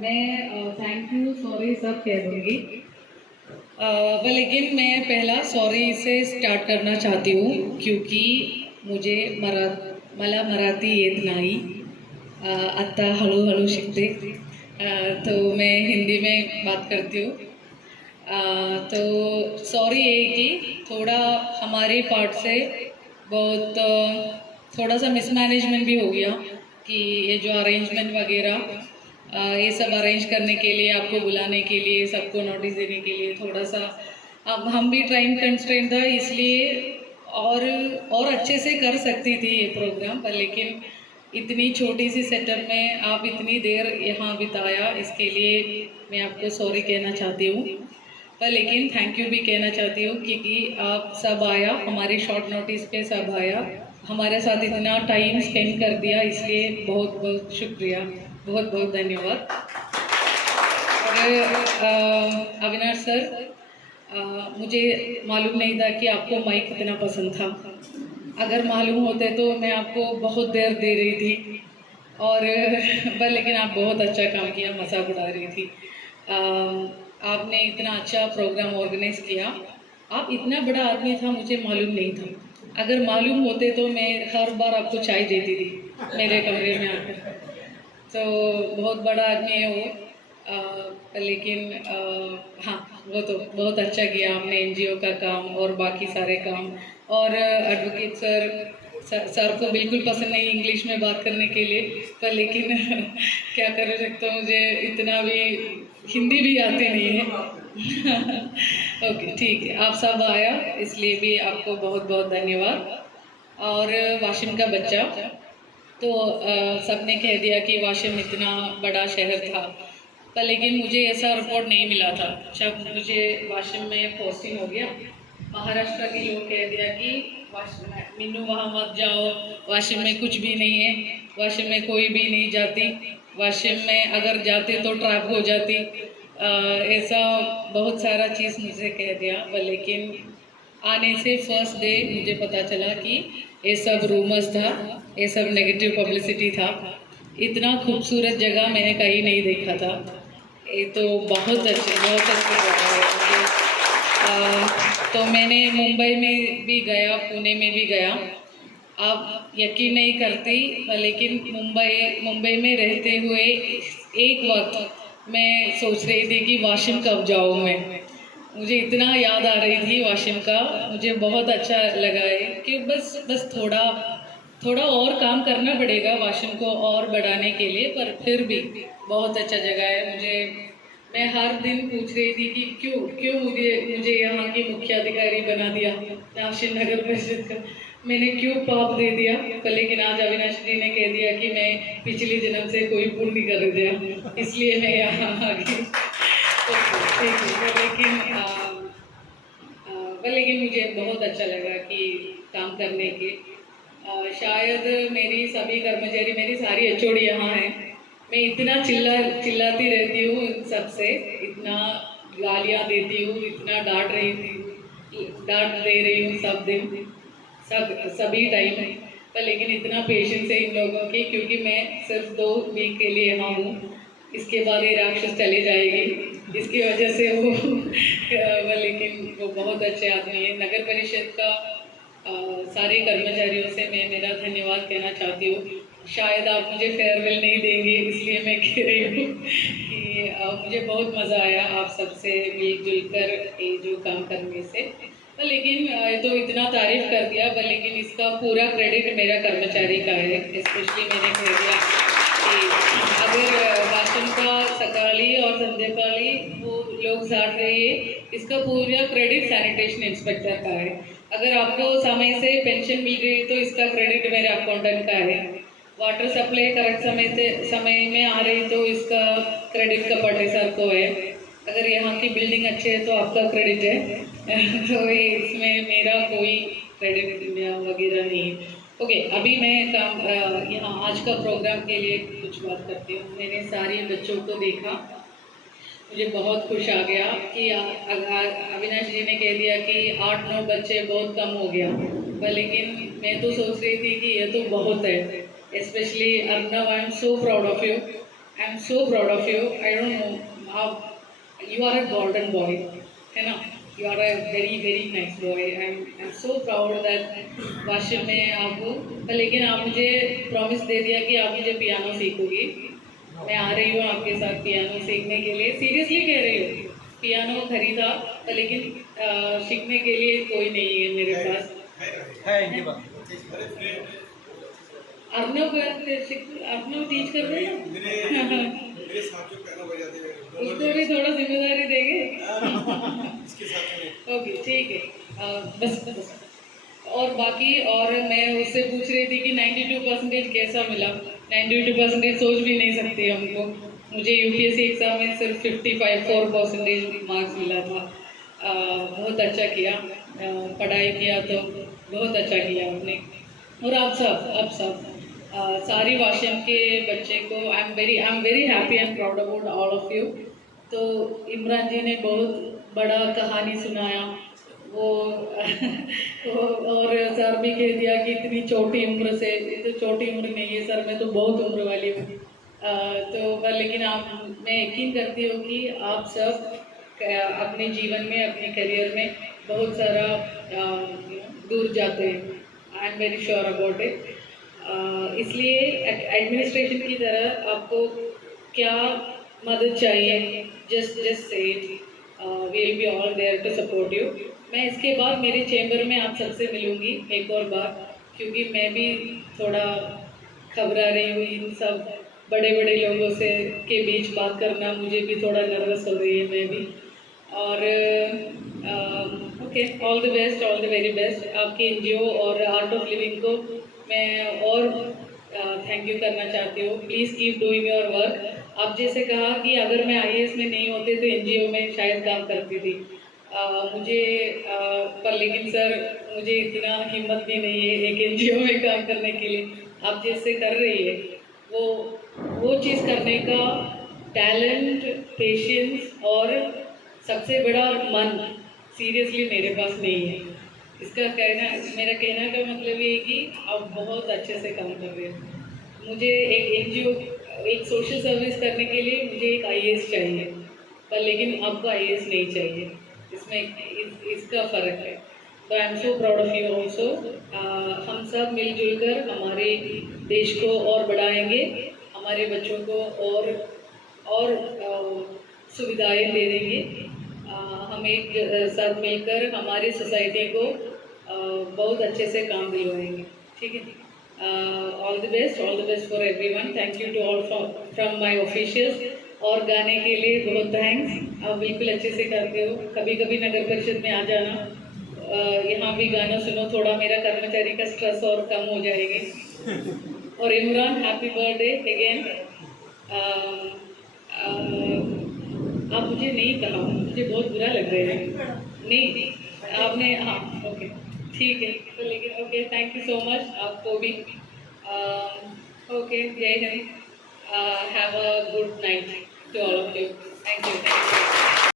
मैं thank you sorry सब कह दूँगी। लेकिन मैं पहला सॉरी से स्टार्ट करना चाहती हूँ क्योंकि मुझे मला मराठी येत नाही। आता हळूहळू शिकते। तो मैं हिंदी में बात करती हूँ। तो सॉरी है कि थोड़ा हमारे पार्ट से बहुत थोड़ा सा मिसमैनेजमेंट भी हो गया कि ये जो अरेंजमेंट वगैरह ये सब अरेंज करने के लिए, आपको बुलाने के लिए, सबको नोटिस देने के लिए थोड़ा सा अब हम भी टाइम कंस्ट्रेंट था, इसलिए और अच्छे से कर सकती थी ये प्रोग्राम पर, लेकिन इतनी छोटी सी सेटअप में आप इतनी देर यहाँ बिताया, इसके लिए मैं आपको सॉरी कहना चाहती हूँ। पर लेकिन थैंक यू भी कहना चाहती हूँ क्योंकि आप सब आया, हमारे शॉर्ट नोटिस पे सब आया, हमारे साथ इतना टाइम स्पेंड कर दिया, इसलिए बहुत बहुत शुक्रिया, बहुत बहुत धन्यवाद। और अविनाश सर, मुझे मालूम नहीं था कि आपको माइक कितना पसंद था। अगर मालूम होते तो मैं आपको बहुत देर दे रही थी और पर लेकिन आप बहुत अच्छा काम किया, मजाक उड़ा रही थी। आपने इतना अच्छा प्रोग्राम ऑर्गेनाइज किया। आप इतना बड़ा आदमी था, मुझे मालूम नहीं था। अगर मालूम होते तो मैं हर बार आपको चाय देती थी मेरे कमरे में आकर। तो बहुत बड़ा आदमी है वो। लेकिन हाँ, वो तो बहुत अच्छा किया आपने, एनजीओ का काम और बाकी सारे काम। और एडवोकेट सर को बिल्कुल पसंद नहीं इंग्लिश में बात करने के लिए, पर लेकिन क्या कर सकता हूँ, मुझे इतना भी हिंदी भी आती नहीं है। ओके ठीक है, आप सब आया इसलिए भी आपको बहुत बहुत धन्यवाद। और वाशिम का बच्चा तो सबने कह दिया कि वाशिम इतना बड़ा शहर था, पर लेकिन मुझे ऐसा रिपोर्ट नहीं मिला था। जब मुझे वाशिम में पोस्टिंग हो गया, महाराष्ट्र के लोग कह दिया कि वाशिम में मीनू वहाँ मत जाओ, वाशिम में कुछ भी नहीं है, वाशिम में कोई भी नहीं जाती, वाशिम में अगर जाते तो ट्रैप हो जाती। ऐसा बहुत सारा चीज़ मुझे कह दिया, पर लेकिन आने से फर्स्ट डे मुझे पता चला कि ये सब रूमर्स था, ये सब नेगेटिव पब्लिसिटी था। इतना खूबसूरत जगह मैंने कहीं नहीं देखा था। ये तो बहुत अच्छी जगह है मुझे। तो मैंने मुंबई में भी गया, पुणे में भी गया। आप यकीन नहीं करती, लेकिन मुंबई में रहते हुए एक वक्त मैं सोच रही थी कि वाशिम कब जाऊँ मैं। मुझे इतना याद आ रही थी वाशिम का, मुझे बहुत अच्छा लगा है कि बस थोड़ा और काम करना पड़ेगा वाशिम को और बढ़ाने के लिए, पर फिर भी बहुत अच्छा जगह है। मैं हर दिन पूछ रही थी कि क्यों मुझे यहाँ की मुख्याधिकारी बना दिया नासिर नगर परिषद का, मैंने क्यों पाप दे दिया। पर लेकिन आज अविनाश जी ने कह दिया कि मैं पिछले जन्म से कोई पुण्य कर दिया, इसलिए मैं यहाँ आ गई। लेकिन मुझे बहुत अच्छा लगा कि काम करने के। शायद मेरी सभी कर्मचारी, मेरी सारी एचओडी यहाँ हैं, मैं इतना चिल्लाती रहती हूँ सबसे, इतना गालियाँ देती हूँ, इतना डांट दे रही हूँ सब दिन, सभी टाइम। पर लेकिन इतना पेशेंस है इन लोगों की, क्योंकि मैं सिर्फ 2 वीक के लिए यहाँ हूँ, इसके बाद ये राक्षस चली जाएगी, इसकी वजह से वो लेकिन वो बहुत अच्छे आदमी है। नगर परिषद का सारे कर्मचारियों से मैं मेरा धन्यवाद कहना चाहती हूँ। शायद आप मुझे फेयरवेल नहीं देंगे, इसलिए मैं कह रही हूँ कि मुझे बहुत मज़ा आया आप सबसे मिलजुल कर ये जो काम करने से। लेकिन तो इतना तारीफ कर दिया, पर लेकिन इसका पूरा क्रेडिट मेरा कर्मचारी का है। स्पेशली मैंने कह दिया कि अगर वाशिम का सकाली और संध्याकाली वो लोग साथ रहे, इसका पूरा क्रेडिट सैनिटेशन इंस्पेक्टर का है। अगर आपको समय से पेंशन मिल रही तो इसका क्रेडिट मेरे अकाउंटेंट का है। वाटर सप्लाई करेक्ट समय में आ रही तो इसका क्रेडिट कपटे सर को है। अगर यहाँ की बिल्डिंग अच्छी है तो आपका क्रेडिट है। तो इसमें मेरा कोई क्रेडिट वगैरह नहीं है। ओके, अभी मैं यहाँ आज का प्रोग्राम के लिए कुछ बात करती हूँ। मैंने सारे बच्चों को देखा, मुझे बहुत खुश आ गया कि अविनाश जी ने कह दिया कि 8-9 बच्चे बहुत कम हो गया, पर लेकिन मैं तो सोच रही थी कि ये तो बहुत है। Specially Arnav, I am so proud of you I am so proud of you. I don't know how you are a golden boy, है ना। You are a very very nice boy. I am so proud that Washim में आपको, पर लेकिन आप मुझे promise दे दिया कि आप मुझे पियानो सीखोगी। मैं आ रही हूँ आपके साथ पियानो सीखने के लिए, सीरियसली कह रही हूँ। पियानो खरीदा, पर लेकिन सीखने के लिए कोई नहीं है मेरे पास। अर्नव टीच कर रहे हैं मेरे साथ जो पियानो बजाते हैं उसको भी थोड़ा जिम्मेदारी देंगे। इसके साथ में ओके ठीक है। बस बस। और बाकी, और मैं उससे पूछ रही थी कि 92% कैसा मिला। 92% सोच भी नहीं सकती हमको। मुझे यूपीएससी एग्जाम में सिर्फ 55% मार्क्स मिला था। बहुत अच्छा किया, पढ़ाई किया तो बहुत अच्छा किया आपने। और आप सब सारी वाशिम के बच्चे को आई am very happy and proud about all of you. तो इमरान जी ने बहुत बड़ा कहानी सुनाया वो और सर भी कह दिया कि इतनी छोटी उम्र से, ये तो छोटी उम्र नहीं है सर, मैं तो बहुत उम्र वाली हूँ। तो पर लेकिन मैं यकीन करती हूँ कि आप सब अपने जीवन में, अपने करियर में बहुत सारा दूर जाते हैं। I am very sure about it. इसलिए एडमिनिस्ट्रेशन की तरह आपको क्या मदद चाहिए, जस्ट जस्ट से will be all there to support you. मैं इसके बाद मेरे चैम्बर में आप सबसे मिलूंगी एक और बार, क्योंकि मैं भी थोड़ा घबरा रही हूँ इन सब बड़े बड़े लोगों से के बीच बात करना, मुझे भी थोड़ा नर्वस हो रही है मैं भी। और okay, all the best, all the very best. आपके एनजीओ और आर्ट ऑफ लिविंग को मैं और थैंक यू करना चाहती हूँ। Please keep doing your work. आप जैसे कहा कि अगर मैं आईएएस में नहीं होते तो एनजीओ में शायद काम करती थी। मुझे पर लेकिन सर मुझे इतना हिम्मत भी नहीं है एक एनजीओ में काम करने के लिए। आप जैसे कर रही है वो चीज़ करने का टैलेंट, पेशेंस और सबसे बड़ा मन सीरियसली मेरे पास नहीं है। इसका मेरा कहना का मतलब ये है कि आप बहुत अच्छे से काम कर रहे हो। मुझे एक एनजीओ, एक सोशल सर्विस करने के लिए मुझे एक आईएएस चाहिए, पर लेकिन आपको आईएएस नहीं चाहिए। इसमें इसका फ़र्क है। तो आई am so proud of you also. हम सब मिलजुल कर हमारे देश को और बढ़ाएंगे, हमारे बच्चों को और सुविधाएं दे देंगे। हम एक साथ मिलकर हमारी सोसाइटी को बहुत अच्छे से काम दिलवाएंगे। ठीक है। All the best for everyone. Thank you to all from my officials. और गाने के लिए बहुत थैंक्स। आप बिल्कुल अच्छे से करते हो। कभी कभी नगर परिषद में आ जाना, यहाँ भी गाना सुनो, थोड़ा मेरा कर्मचारी का स्ट्रेस और कम हो जाएगी। और इमरान, हैप्पी बर्थडे अगेन। आप मुझे नहीं कहा, मुझे बहुत बुरा लग रहा है। नहीं आपने, हाँ ओके ठीक है। तो लेकिन okay, thank you so much आपको भी। ओके, जय हिंद। Have a good night to all of you. Thank you.